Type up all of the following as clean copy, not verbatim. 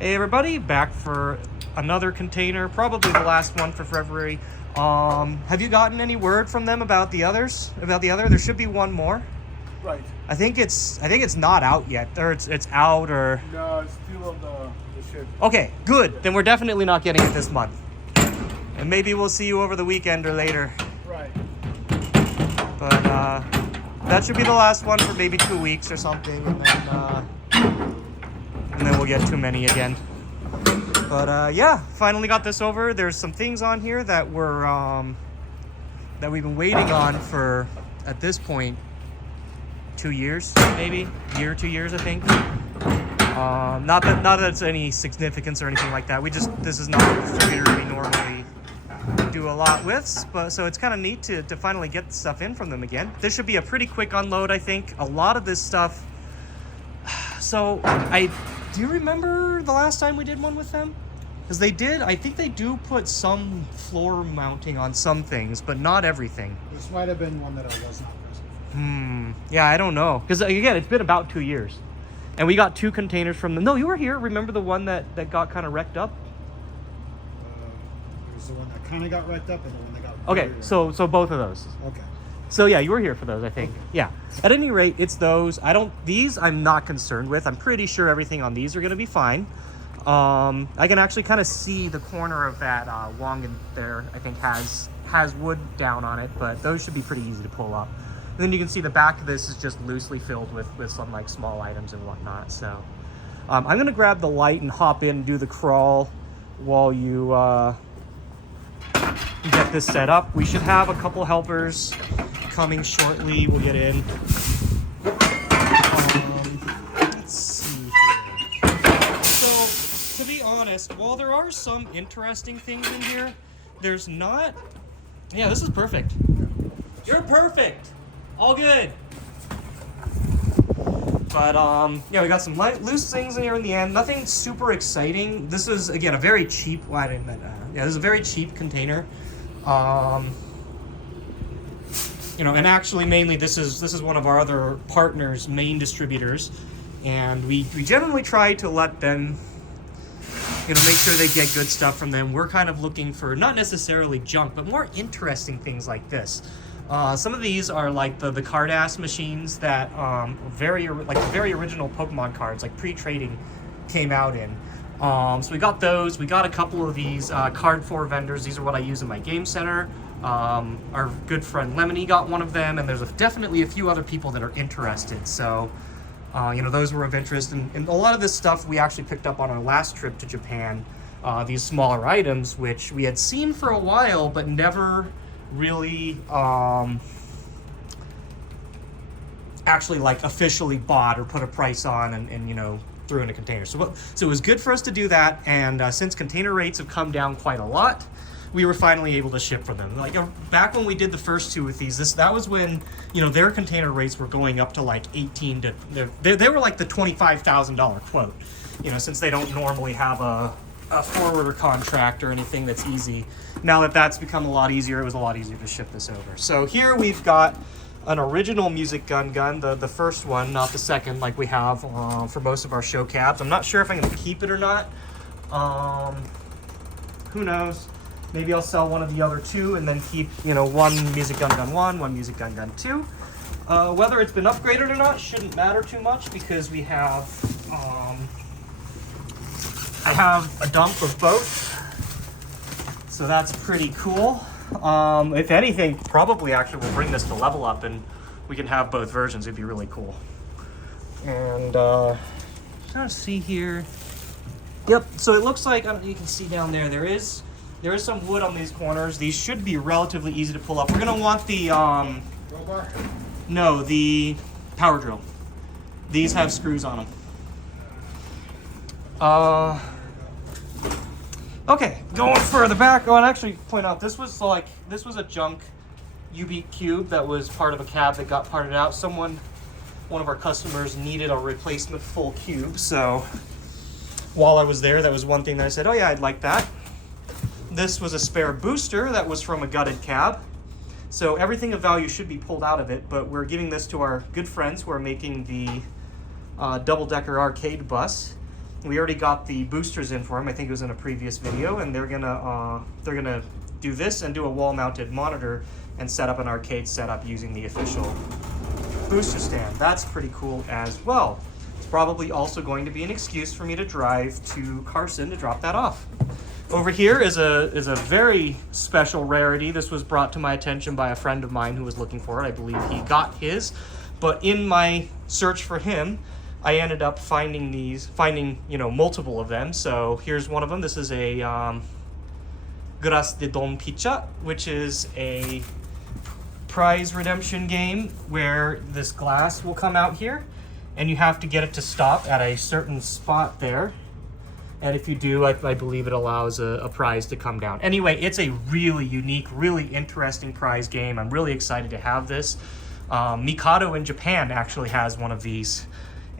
Hey everybody, back for another container, probably the last one for February. Have you gotten any word from them about the others? There should be one more. Right. I think it's not out yet, or it's out, or No, it's still on the ship. okay, good. Then we're definitely not getting it this month, and maybe we'll see you over the weekend or later. Right. But that should be the last one for maybe 2 weeks or something, and then we'll get too many again. But yeah, finally got this over. There's some things on here that we've been waiting on for, at this point, 2 years, maybe 2 years, I think. Not that it's any significance or anything like that. This is not a distributor we normally do a lot with, but so it's kind of neat to finally get stuff in from them again. This should be a pretty quick unload, I think. A lot of this stuff. So do you remember the last time we did one with them? Because I think they do put some floor mounting on some things, but not everything. This might have been one that I was not present for. Yeah, I don't know. Because again, it's been about 2 years. And we got 2 containers from them. No, you were here. Remember the one that got kind of wrecked up? It was the one that kind of got wrecked up and the one that got Okay, really so both of those. Okay. So yeah, you were here for those, I think. Yeah. At any rate, it's those. These I'm not concerned with. I'm pretty sure everything on these are going to be fine. I can actually kind of see the corner of that Wong in there, I think has wood down on it, but those should be pretty easy to pull up. And then you can see the back of this is just loosely filled with some like small items and whatnot. So I'm going to grab the light and hop in and do the crawl while you get this set up. We should have a couple helpers coming shortly. We'll get in. Let's see here. So, to be honest, while there are some interesting things in here, there's not... Yeah, this is perfect. You're perfect. All good. But, yeah, we got some loose things in here in the end. Nothing super exciting. This is, again, a very cheap... Well, this is a very cheap container. You know, and actually, mainly, this is one of our other partners' main distributors, and we generally try to let them, you know, make sure they get good stuff from them. We're kind of looking for not necessarily junk, but more interesting things like this. Some of these are like the card-ass machines that very original Pokemon cards, like pre-trading, came out in. So we got those. We got a couple of these card for vendors. These are what I use in my game center. Our good friend Lemony got one of them, and there's definitely a few other people that are interested. So, you know, those were of interest. And a lot of this stuff we actually picked up on our last trip to Japan. These smaller items, which we had seen for a while, but never really actually like officially bought or put a price on and you know, threw in a container. So it was good for us to do that, and since container rates have come down quite a lot, we were finally able to ship for them. Like back when we did the first 2 with these, that was when, you know, their container rates were going up to like 18 to they were like the $25,000 quote, you know, since they don't normally have a forwarder contract or anything that's easy. Now that that's become a lot easier, it was a lot easier to ship this over. So here we've got an original music gun, the first one, not the second like we have for most of our show cabs. I'm not sure if I'm going to keep it or not. Who knows? Maybe I'll sell one of the other 2 and then keep, you know, one Music Gun 1, one Music Gun 2. Whether it's been upgraded or not shouldn't matter too much because we have, I have a dump of both. So that's pretty cool. If anything, probably actually we'll bring this to level up and we can have both versions. It'd be really cool. And, trying to see here. Yep, so it looks like, you can see down there, there is some wood on these corners. These should be relatively easy to pull up. We're gonna want the, Crowbar? no, the power drill. These have screws on them. Okay, going further back. Oh, and actually point out, this was a junk UB cube that was part of a cab that got parted out. One of our customers needed a replacement full cube, so while I was there, that was one thing that I said, oh yeah, I'd like that. This was a spare booster that was from a gutted cab. So everything of value should be pulled out of it, but we're giving this to our good friends who are making the double-decker arcade bus. We already got the boosters in for him. I think it was in a previous video, and they're gonna do this and do a wall-mounted monitor and set up an arcade setup using the official booster stand. That's pretty cool as well. It's probably also going to be an excuse for me to drive to Carson to drop that off. Over here is a very special rarity. This was brought to my attention by a friend of mine who was looking for it. I believe he got his, but in my search for him, I ended up finding multiple of them. So here's one of them. This is a Glace de Don Pizza, which is a prize redemption game where this glass will come out here and you have to get it to stop at a certain spot there. And if you do, I believe it allows a prize to come down. Anyway, it's a really unique, really interesting prize game. I'm really excited to have this. Mikado in Japan actually has one of these.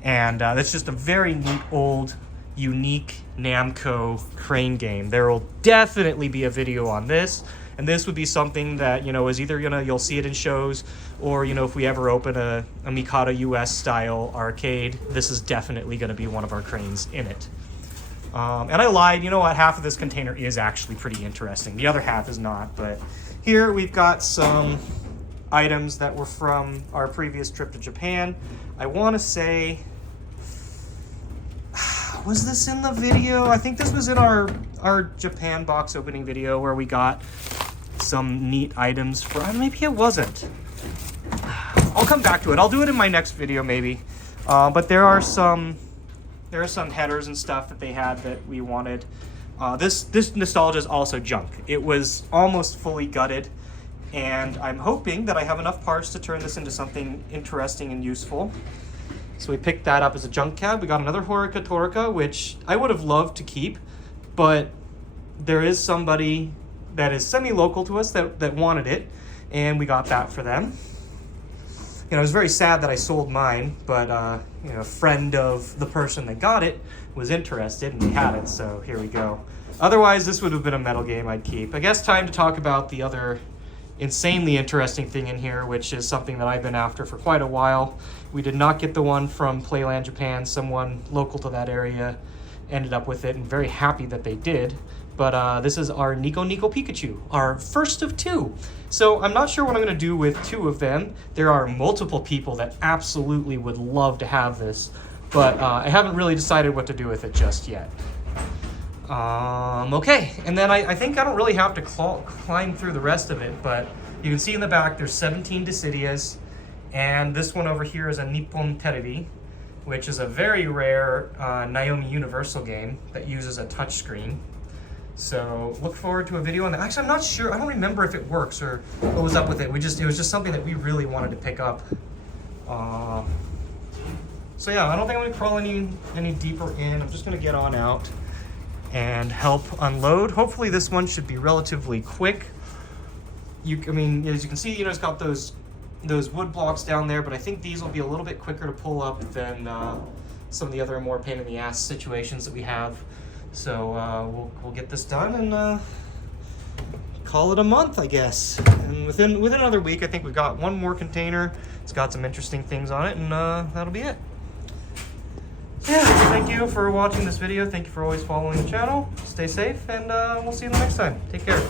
And that's just a very neat, old, unique Namco crane game. There will definitely be a video on this. And this would be something that, is either you'll see it in shows, or, if we ever open a Mikado US style arcade, this is definitely going to be one of our cranes in it. And I lied, half of this container is actually pretty interesting. The other half is not, but here we've got some items that were from our previous trip to Japan. I want to say, was this in the video? I think this was in our Japan box opening video where we got some neat items from, maybe it wasn't. I'll come back to it. I'll do it in my next video maybe. But there are some headers and stuff that they had that we wanted. This nostalgia is also junk. It was almost fully gutted, and I'm hoping that I have enough parts to turn this into something interesting and useful. So we picked that up as a junk cab. We got another Horica Torica, which I would have loved to keep, but there is somebody that is semi-local to us that wanted it, and we got that for them. It was very sad that I sold mine, but a friend of the person that got it was interested and we had it, so here we go. Otherwise, this would have been a metal game I'd keep. I guess time to talk about the other insanely interesting thing in here, which is something that I've been after for quite a while. We did not get the one from Playland Japan. Someone local to that area ended up with it, and very happy that they did. But this is our Nico Nico Pikachu, our first of two. So I'm not sure what I'm going to do with two of them. There are multiple people that absolutely would love to have this, but I haven't really decided what to do with it just yet. Okay, and then I think I don't really have to climb through the rest of it, but you can see in the back there's 17 DISSIDIAs, and this one over here is a Nippon TV, which is a very rare Naomi Universal game that uses a touchscreen. So look forward to a video on that. Actually, I'm not sure. I don't remember if it works or what was up with it. It was just something that we really wanted to pick up. So yeah, I don't think I'm gonna crawl any deeper in. I'm just gonna get on out and help unload. Hopefully this one should be relatively quick. As you can see, it's got those wood blocks down there, but I think these will be a little bit quicker to pull up than some of the other more pain in the ass situations that we have. So we'll get this done and call it a month, I guess. And within another week, I think we've got one more container. It's got some interesting things on it, and that'll be it. Yeah, thank you for watching this video. Thank you for always following the channel. Stay safe, and we'll see you the next time. Take care.